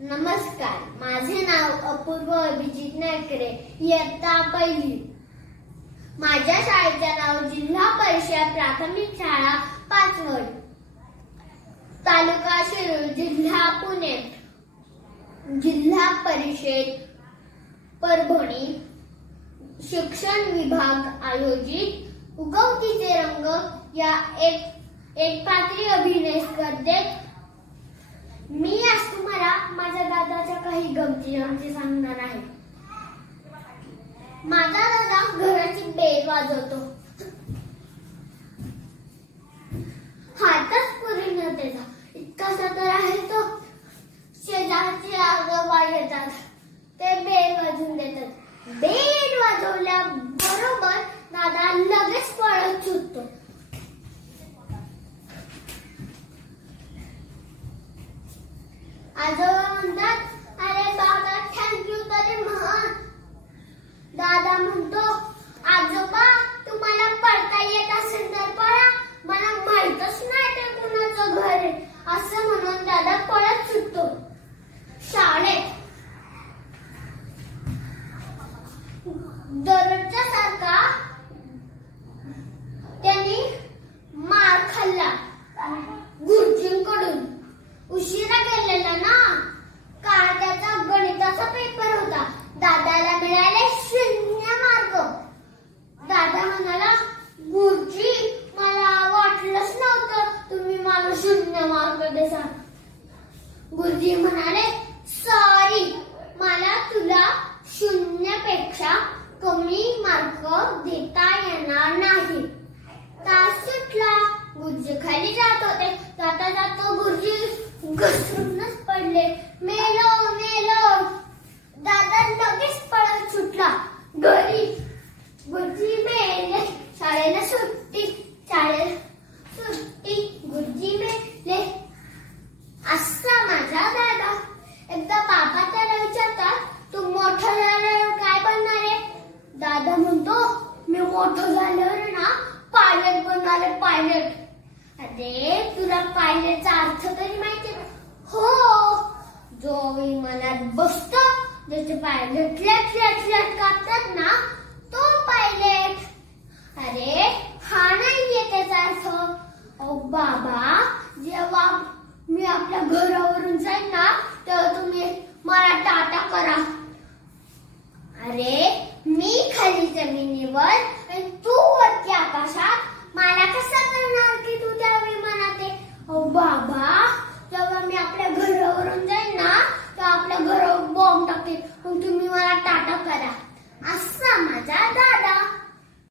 नमस्कार, माझे नाव अपूर्व अभिजित नायकरे, इयत्ता पहिली। माझ्या शाळेचे नाव जिल्हा परिषद प्राथमिक शाळा पाचवड, तालुका शिरूर, जिल्हा पुणे। जिल्हा परिषद परभणी शिक्षण विभाग आयोजित उगवतीचे रंग या एक पात्री अभिनय स्पर्धेत मी आज तुम्हाला माझ्या दादाच्या काही गमती सांगणार आहे। माझा दादा घराची बेल वाजवतो, हातच पुरी न त्याचा इतका सतर आहे तो। शेजारची आजोबा येतात, ते बेल वाजवून देतात। बेल वाजवल्या बरोबर दादा लगेच पळत सुटतो। आजोबा म्हणतात, अरे दादा थँक्यू तरी म्हण। दादा म्हणतो, आजोबा तुम्हाला पळता येत असेल तर पळा, मला माहीतच नाही ते कुणाचं घर आहे असं म्हणून दादा पळत सुटतो। शाळेत दररोजच्या सारखा त्यांनी मार खाल्ला गुरुजींकडून। उशिरा गेलेला ना, काल त्याचा गणिताचा पेपर होता। दादाला मिळाले 0 मार्क। दादा म्हणाला, गुरुजी मला वाटलंच नव्हतं तुम्ही मला 0 मार्क देसाल। गुरुजी म्हणाले, सॉरी, मला तुला 0 पेक्षा कमी मार्क देता येणार नाही। तास सुटला, गुरुजी खाली जात होते। जाता जाता गुरुजी घसरूनच पडले। मेलो मेलो। दादा लगेच पळत सुटला घरी। गुरुजी मेले, शाळेला सुट्टी, गुरुजी मेले। असा माझा दादा। एकदा बाबा त्याला विचारतात, तू मोठा झाल्यावर काय बनणार आहे? दादा म्हणतो, मी मोठं झाल्यावर ना पायलट बनणार आहे, पायलट। अरे तुला पायलटचा अर्थ तरी माहिती आहे? हो, जो विमानात बसतो, ज्याचे पायलट फ्लॅट कापतात ना, तो पायलट। अरे हा नाहीये त्याचा अर्थ।